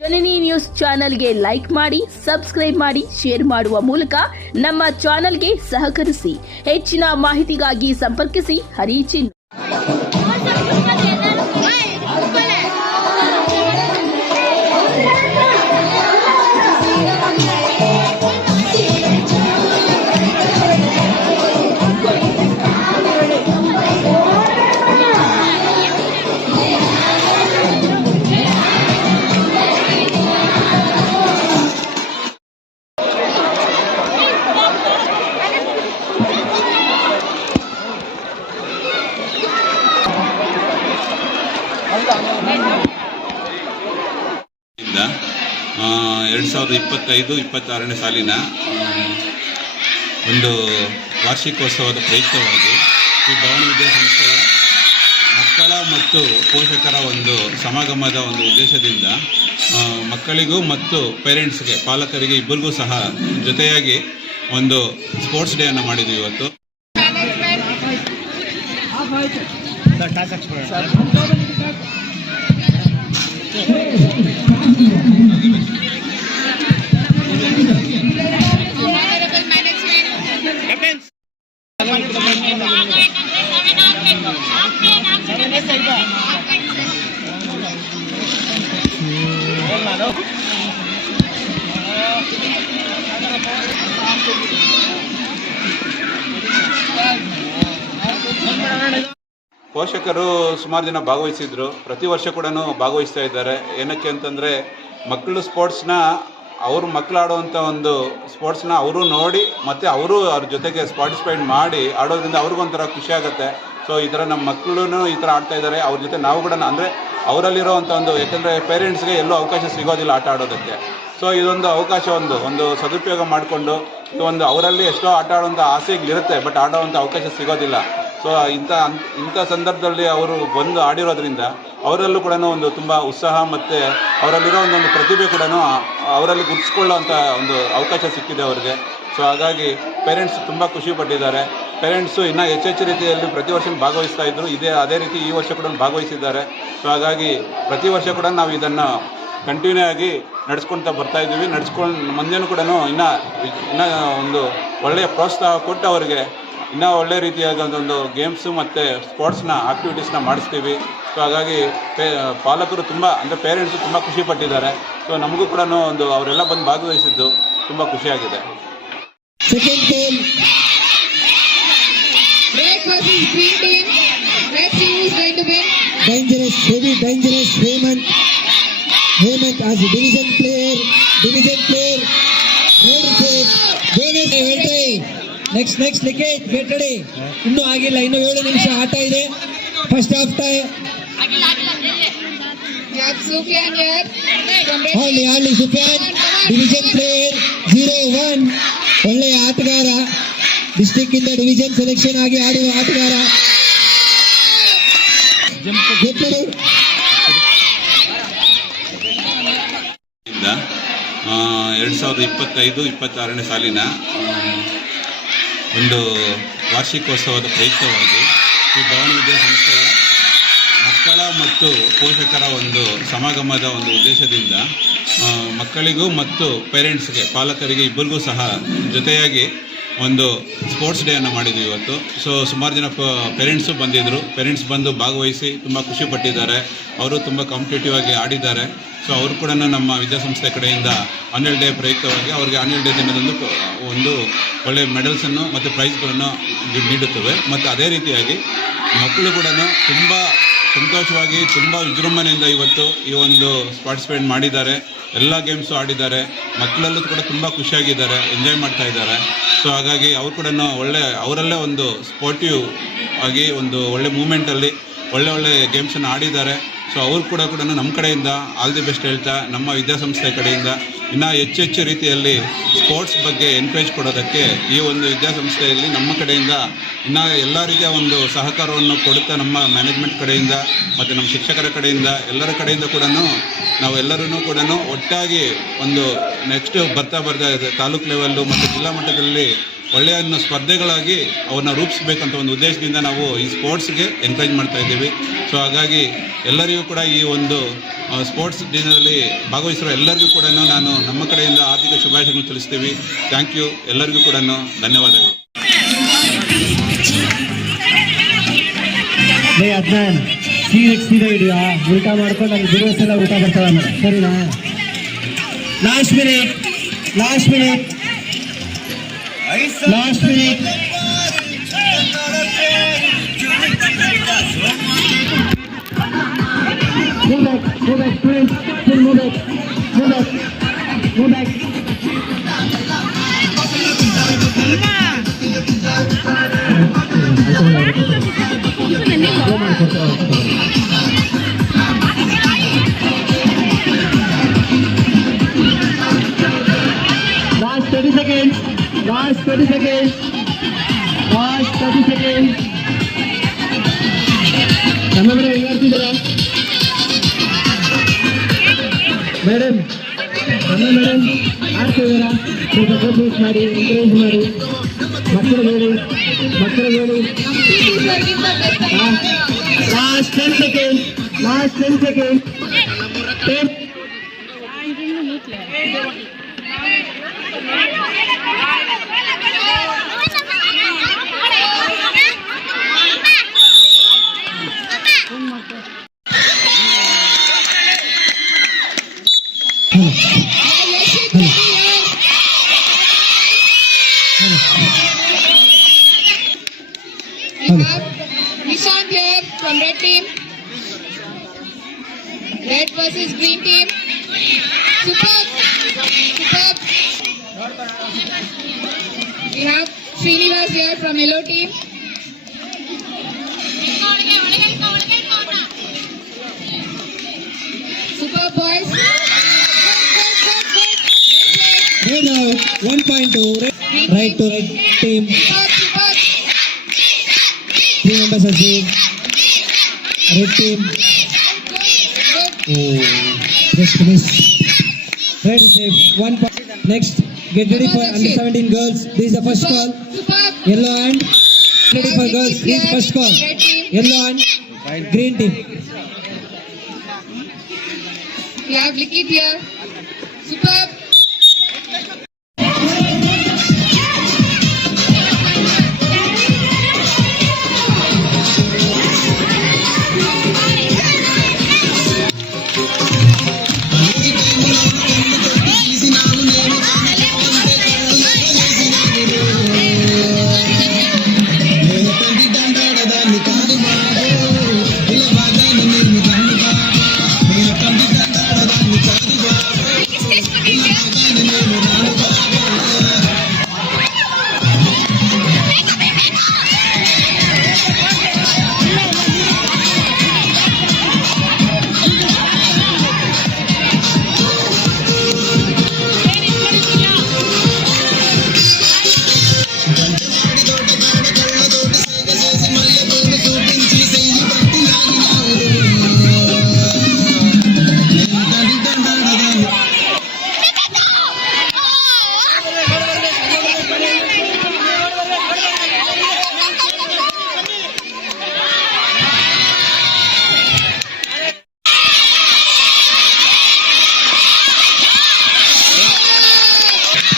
ಜನನಿ ನ್ಯೂಸ್ ಚಾನೆಲ್ಗೆ ಲೈಕ್ ಮಾಡಿ, ಸಬ್ಸ್ಕ್ರೈಬ್ ಮಾಡಿ, ಶೇರ್ ಮಾಡುವ ಮೂಲಕ ನಮ್ಮ ಚಾನೆಲ್ಗೆ ಸಹಕರಿಸಿ. ಹೆಚ್ಚಿನ ಮಾಹಿತಿಗಾಗಿ ಸಂಪರ್ಕಿಸಿ ಹರಿಚಿನ್. ಇಂದ 2025-26ನೇ ಸಾಲಿನ ಒಂದು ವಾರ್ಷಿಕೋತ್ಸವದ ಪ್ರಯುಕ್ತವಾಗಿ ಈ ಭವನ ವಿದ್ಯಾಸಂಸ್ಥೆಯ ಮಕ್ಕಳ ಮತ್ತು ಪೋಷಕರ ಒಂದು ಸಮಾಗಮದ ಒಂದು ಉದ್ದೇಶದಿಂದ ಮಕ್ಕಳಿಗೂ ಮತ್ತು ಪೇರೆಂಟ್ಸ್ಗೆ, ಪಾಲಕರಿಗೆ ಇಬ್ಬರಿಗೂ ಸಹ ಜೊತೆಯಾಗಿ ಒಂದು ಸ್ಪೋರ್ಟ್ಸ್ ಡೇ ಅನ್ನು ಮಾಡಿದ್ವಿ ಇವತ್ತು. ಪೋಷಕರು ಸುಮಾರು ಜನ ಭಾಗವಹಿಸಿದ್ರು. ಪ್ರತಿ ವರ್ಷ ಕೂಡ ಭಾಗವಹಿಸ್ತಾ ಇದ್ದಾರೆ. ಏನಕ್ಕೆ ಅಂತಂದರೆ, ಮಕ್ಕಳು ಸ್ಪೋರ್ಟ್ಸ್ನ ಅವರು ಮಕ್ಕಳು ಆಡುವಂಥ ಒಂದು ಸ್ಪೋರ್ಟ್ಸ್ನ ಅವರು ನೋಡಿ ಮತ್ತು ಅವರು ಅವ್ರ ಜೊತೆಗೆ ಪಾರ್ಟಿಸಿಪೇಟ್ ಮಾಡಿ ಆಡೋದ್ರಿಂದ ಅವ್ರಿಗೊಂಥರ ಖುಷಿ ಆಗುತ್ತೆ. ಸೊ ಈ ಥರ ನಮ್ಮ ಮಕ್ಕಳು ಈ ಥರ ಆಡ್ತಾ ಇದ್ದಾರೆ, ಅವ್ರ ಜೊತೆ ನಾವು ಕೂಡ ಅಂದರೆ ಅವರಲ್ಲಿರೋವಂಥ ಒಂದು, ಯಾಕೆಂದರೆ ಪೇರೆಂಟ್ಸ್ಗೆ ಎಲ್ಲೂ ಅವಕಾಶ ಸಿಗೋದಿಲ್ಲ ಆಟ ಆಡೋದಕ್ಕೆ. ಸೊ ಇದೊಂದು ಅವಕಾಶ, ಒಂದು ಸದುಪಯೋಗ ಮಾಡಿಕೊಂಡು ಒಂದು ಅವರಲ್ಲಿ ಎಷ್ಟೋ ಆಟ ಆಡುವಂಥ ಆಸೆಗಳಿರುತ್ತೆ, ಬಟ್ ಆಡೋವಂಥ ಅವಕಾಶ ಸಿಗೋದಿಲ್ಲ. ಸೊ ಇಂಥ ಸಂದರ್ಭದಲ್ಲಿ ಅವರು ಬಂದು ಆಡಿರೋದ್ರಿಂದ ಅವರಲ್ಲೂ ಕೂಡ ಒಂದು ತುಂಬ ಉತ್ಸಾಹ ಮತ್ತು ಅವರಲ್ಲಿರೋ ಒಂದು ಪ್ರತಿಭೆ ಕೂಡ ಅವರಲ್ಲಿ ಗುರುತಿಸ್ಕೊಳ್ಳೋವಂಥ ಒಂದು ಅವಕಾಶ ಸಿಕ್ಕಿದೆ ಅವ್ರಿಗೆ. ಸೊ ಹಾಗಾಗಿ ಪೇರೆಂಟ್ಸ್ ತುಂಬ ಖುಷಿ ಪಟ್ಟಿದ್ದಾರೆ. ಪೇರೆಂಟ್ಸು ಇನ್ನೂ ಹೆಚ್ಚೆಚ್ಚು ರೀತಿಯಲ್ಲಿ ಪ್ರತಿ ವರ್ಷ ಭಾಗವಹಿಸ್ತಾ ಇದ್ದರು. ಅದೇ ರೀತಿ ಈ ವರ್ಷ ಕೂಡ ಭಾಗವಹಿಸಿದ್ದಾರೆ. ಸೊ ಹಾಗಾಗಿ ಪ್ರತಿ ವರ್ಷ ಕೂಡ ನಾವು ಇದನ್ನು ಕಂಟಿನ್ಯೂ ಆಗಿ ನಡೆಸ್ಕೊಳ್ತಾ ಬರ್ತಾಯಿದ್ದೀವಿ. ಮುಂದೆನೂ ಕೂಡ ಇನ್ನೂ ಒಂದು ಒಳ್ಳೆಯ ಪ್ರೋತ್ಸಾಹ ಕೊಟ್ಟು ಅವರಿಗೆ ಇನ್ನೂ ಒಳ್ಳೆ ರೀತಿಯಾದಂಥ ಗೇಮ್ಸು ಮತ್ತು ಸ್ಪೋರ್ಟ್ಸ್ನ ಆ್ಯಕ್ಟಿವಿಟೀಸ್ನ ಮಾಡಿಸ್ತೀವಿ. ಸೊ ಹಾಗಾಗಿ ಪಾಲಕರು ತುಂಬ, ಅಂದರೆ ಪೇರೆಂಟ್ಸು ತುಂಬ ಖುಷಿ ಪಟ್ಟಿದ್ದಾರೆ. ಸೊ ನಮಗೂ ಕೂಡ ಒಂದು ಅವರೆಲ್ಲ ಬಂದು ಭಾಗವಹಿಸಿದ್ದು ತುಂಬ ಖುಷಿಯಾಗಿದೆ. Hemant as a division player. Next wicket, get ready. ಇನ್ನೂ ಆಗಿಲ್ಲ, ಇನ್ನೂ 7 ನಿಮಿಷ ಆಟ ಇದೆ. First half time. ಆಡ್ಲಿ ಸುಫಿಯಾನ್, ಡಿವಿಷನ್ ಪ್ಲೇಯರ್ 01, ಒಳ್ಳೆಯ ಆಟಗಾರ, ಡಿಸ್ಟ್ರಿಕ್ಟ್ ಇಂದ ಡಿವಿಷನ್ ಸೆಲೆಕ್ಷನ್ ಆಗಿ ಆಡುವ ಆಟಗಾರ. 2025-26ನೇ ಸಾಲಿನ ಒಂದು ವಾರ್ಷಿಕೋತ್ಸವದ ಪ್ರಯುಕ್ತವಾಗಿ ಈ ಭವನ ವಿದ್ಯಾಸಂಸ್ಥೆಯ ಮಕ್ಕಳ ಮತ್ತು ಪೋಷಕರ ಒಂದು ಸಮಾಗಮದ ಒಂದು ಉದ್ದೇಶದಿಂದ ಮಕ್ಕಳಿಗೂ ಮತ್ತು ಪೇರೆಂಟ್ಸ್ಗೆ, ಪಾಲಕರಿಗೆ ಇಬ್ಬರಿಗೂ ಸಹ ಜೊತೆಯಾಗಿ ಒಂದು ಸ್ಪೋರ್ಟ್ಸ್ ಡೇ ಅನ್ನು ಮಾಡಿದ್ವಿ ಇವತ್ತು. ಸೊ ಸುಮಾರು ಜನ ಪೇರೆಂಟ್ಸು ಬಂದಿದ್ದರು. ಪೇರೆಂಟ್ಸ್ ಬಂದು ಭಾಗವಹಿಸಿ ತುಂಬ ಖುಷಿ ಪಟ್ಟಿದ್ದಾರೆ. ಅವರು ತುಂಬ ಕಾಂಪಿಟೇಟಿವ್ ಆಗಿ ಆಡಿದ್ದಾರೆ. ಸೊ ಅವರು ಕೂಡ ನಮ್ಮ ವಿದ್ಯಾಸಂಸ್ಥೆ ಕಡೆಯಿಂದ ಆನ್ಯುವಲ್ ಡೇ ಪ್ರಯುಕ್ತವಾಗಿ ಅವರಿಗೆ ಆನ್ಯುವಲ್ ಡೇ ದಿನದಂದು ಒಂದು ಒಳ್ಳೆಯ ಮೆಡಲ್ಸನ್ನು ಮತ್ತು ಪ್ರೈಸ್ಗಳನ್ನು ನೀಡುತ್ತವೆ. ಮತ್ತು ಅದೇ ರೀತಿಯಾಗಿ ಮಕ್ಕಳು ಕೂಡ ತುಂಬ ಸಂತೋಷವಾಗಿ, ತುಂಬ ವಿಜೃಂಭಣೆಯಿಂದ ಇವತ್ತು ಈ ಒಂದು ಪಾರ್ಟಿಸಿಪೇಟ್ ಮಾಡಿದ್ದಾರೆ. ಎಲ್ಲ ಗೇಮ್ಸು ಆಡಿದ್ದಾರೆ. ಮಕ್ಕಳಲ್ಲೂ ಕೂಡ ತುಂಬ ಖುಷಿಯಾಗಿದ್ದಾರೆ, ಎಂಜಾಯ್ ಮಾಡ್ತಾ ಇದ್ದಾರೆ. ಸೊ ಹಾಗಾಗಿ ಅವರು ಕೂಡ ಅವರಲ್ಲೇ ಒಂದು ಸ್ಪೋರ್ಟಿವ್ ಆಗಿ ಒಂದು ಒಳ್ಳೆ ಮೂಮೆಂಟಲ್ಲಿ ಒಳ್ಳೆ ಗೇಮ್ಸನ್ನು ಆಡಿದ್ದಾರೆ. ಸೊ ಅವರು ಕೂಡ ನಮ್ಮ ಕಡೆಯಿಂದ ಆಲ್ ದಿ ಬೆಸ್ಟ್ ಹೇಳ್ತಾ, ನಮ್ಮ ವಿದ್ಯಾಸಂಸ್ಥೆ ಕಡೆಯಿಂದ ಇನ್ನೂ ಹೆಚ್ಚೆಚ್ಚು ರೀತಿಯಲ್ಲಿ ಸ್ಪೋರ್ಟ್ಸ್ ಬಗ್ಗೆ ಎನ್ಕರೇಜ್ ಕೊಡೋದಕ್ಕೆ ಈ ಒಂದು ವಿದ್ಯಾಸಂಸ್ಥೆಯಲ್ಲಿ ನಮ್ಮ ಕಡೆಯಿಂದ ಇನ್ನೂ ಎಲ್ಲ ರೀತಿಯ ಒಂದು ಸಹಕಾರವನ್ನು ಕೊಡುತ್ತಾ, ನಮ್ಮ ಮ್ಯಾನೇಜ್ಮೆಂಟ್ ಕಡೆಯಿಂದ ಮತ್ತು ನಮ್ಮ ಶಿಕ್ಷಕರ ಕಡೆಯಿಂದ ಎಲ್ಲರ ಕಡೆಯಿಂದ ಕೂಡ ನಾವೆಲ್ಲರೂ ಕೂಡ ಒಟ್ಟಾಗಿ ಒಂದು ನೆಕ್ಸ್ಟ್ ಬರ್ತಾ ತಾಲೂಕು ಲೆವೆಲ್ಲು ಮತ್ತು ಜಿಲ್ಲಾ ಮಟ್ಟದಲ್ಲಿ ಒಳ್ಳೆಯ ಸ್ಪರ್ಧೆಗಳಾಗಿ ಅವನ್ನ ರೂಪಿಸಬೇಕಂತ ಒಂದು ಉದ್ದೇಶದಿಂದ ನಾವು ಈ ಸ್ಪೋರ್ಟ್ಸ್ಗೆ ಎನ್ಕರೇಜ್ ಮಾಡ್ತಾ ಇದ್ದೀವಿ. ಸೊ ಹಾಗಾಗಿ ಎಲ್ಲರಿಗೂ ಕೂಡ ಈ ಒಂದು ಸ್ಪೋರ್ಟ್ಸ್ ದಿನದಲ್ಲಿ ಭಾಗವಹಿಸಿರೋ ಎಲ್ಲರಿಗೂ ಕೂಡ ನಾನು ನಮ್ಮ ಕಡೆಯಿಂದ ಆರ್ಥಿಕ ಶುಭಾಶಯಗಳನ್ನು ತಿಳಿಸ್ತೀವಿ. Thank you. ಎಲ್ಲರಿಗೂ ಕೂಡ ಧನ್ಯವಾದಗಳು. ಅದ್ನಾನ್ ಸೀದಾ ಹಿಡಿಯಾ, ಊಟ ಮಾಡ್ಕೊಂಡು ಅಲ್ಲಿ ಬಿಡುವಸ್ ಎಲ್ಲ ಊಟ ಬರ್ತಾವ ಮೇಡಮ್, ಸರಿನಾ? Last minute Go back, students. Still move back. Last 30 seconds. Remember, madam ಆಡ್ತಿದ್ದೀರಾ? ಸ್ವಲ್ಪ ಕೋಚಿಂಗ್ ಮಾಡಿ, ಎಂಕರೇಜ್ ಮಾಡಿ, ಮಕ್ಕಳಿಗೆ ಹೇಳಿ. Last 10 seconds. 10. We have Nishant here from red team. Red versus green team. Superb. We have Srinivas here from yellow team. Superb boys. Red out, 1.2. Right to red team. Superb. 3 members are saved. Red team. Oh, just missed. Red save. 1 point. Next, get ready for under 17 girls. This is the first call. Superb. Yellow hand. Ready for girls. This is first call. Red team. Yellow hand. Green team. We have Likith here. Superb.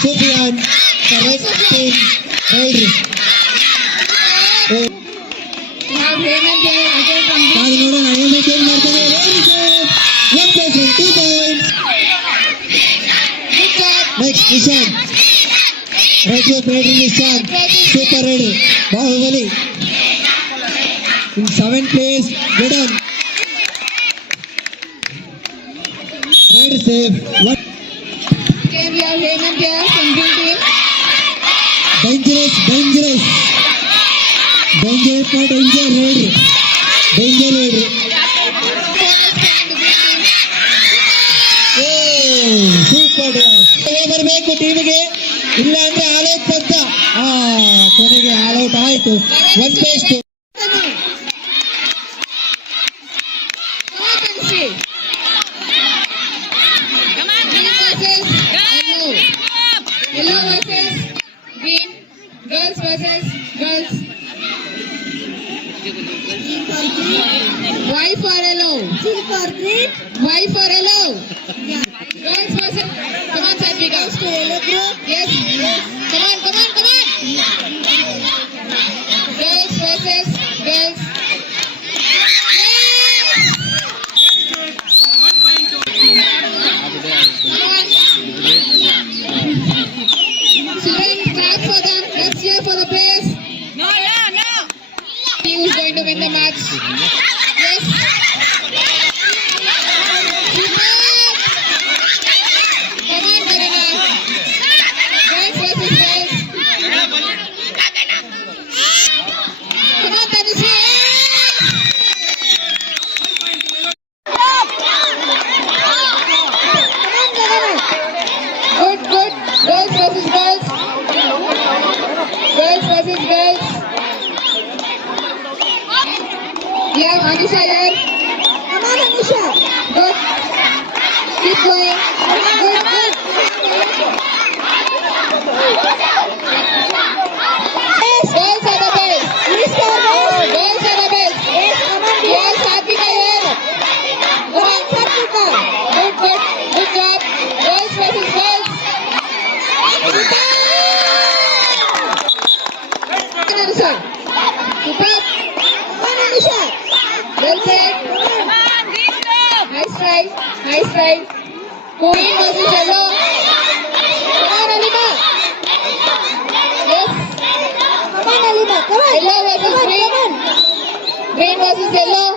Sufian, correct team. Right. We have Hemant here again from green. ಕಾದು ನೋಡೋಣ ಏನು ಟೀಮ್ ಮಾಡ್ತಾರೆ. 1 point, 2 points. Good job. Next, Nishan. Right up, ready, Nishan. Super ready. Bahubali. In 7th place, get on. Red save. Okay, we have Hemant here from green team. Dangerous. Danger, red. Super ಬರಬೇಕು ಟೀಮಿಗೆ, ಇಲ್ಲ ಅಂದ್ರೆ ಆಲ್ಔಟ್ ಪಕ್ಕ. ಕೊನೆಗೆ ಆಲ್ಔಟ್ ಆಯ್ತು. 1 best. Yellow versus green. Girls versus girls. Y for yellow. G for green. Y for versus. Come on, Satvika. Yes. Come on. Girls versus girls. Children, clap for them. Let's cheer for the players. No. Who is going to win the match? Yes. Come on, Karina. Girls versus girls. Come on, Tanushree. Good. Girls versus girls. Girls versus girls. Yeah, Anisha here. Come on, Anisha. Good. Keep going. Good. Girls are the best. Girls are the best. Yes, Satvika here. Come on, Satvika. Good. Good job. Girls versus girls. Anisha. Super. Anisha. Well said. Nice try. Green versus yellow. Come on, Alima. Yes. Come on, Alima. Yellow versus green. Green versus yellow.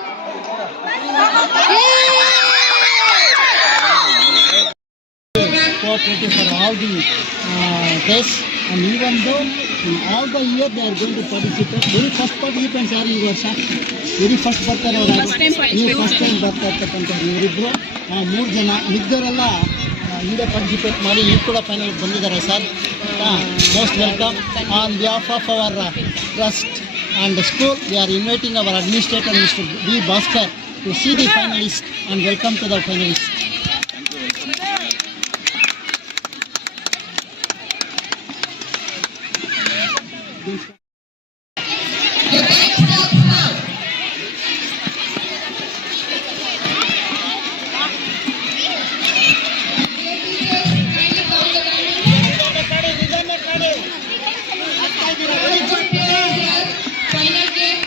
Cooperative for all the tests, and even though in all the year they are going to participate, very first participants are ಈ ವರ್ಷ very first ಬರ್ತಾರೆ ಅವರು ನೀವು first time ಬರ್ತಾ ಇರ್ತಕ್ಕಂಥವ್ರು ಇವರಿಬ್ಬರು 3 ಜನ ಮಿದ್ದವರೆಲ್ಲ ಹಿಂದೆ ಪಾರ್ಟಿಸಿಪೇಟ್ ಮಾಡಿ ಈಗ ಕೂಡ ಫೈನಲ್ ಬಂದಿದ್ದಾರೆ sir. Most welcome on behalf of our trust and school. We are inviting our administrator Mr. B. Bhaskar to see the finalists and welcome to the finalists. Final game.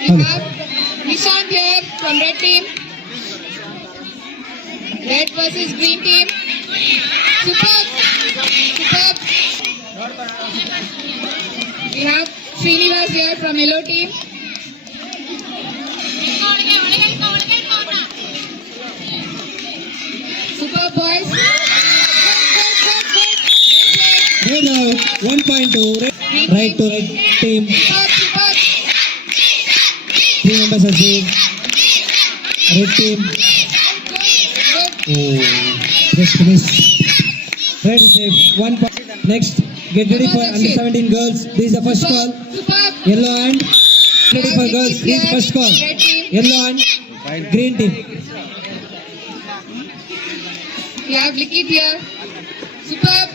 We have Nishant here from red team. Red versus green team. Superb. We have Srinivas here from yellow team. Superb boys. Good out. 1.2. Right to red team. Superb. 3 members are saved. Red team. Oh, just missed. Red save. 1 point. Next, get ready for under 17 girls. This is the first call. Superb. Yellow hand. Ready for girls. This is first call. Red team. Yellow hand. Green team. We have Likit here. Superb.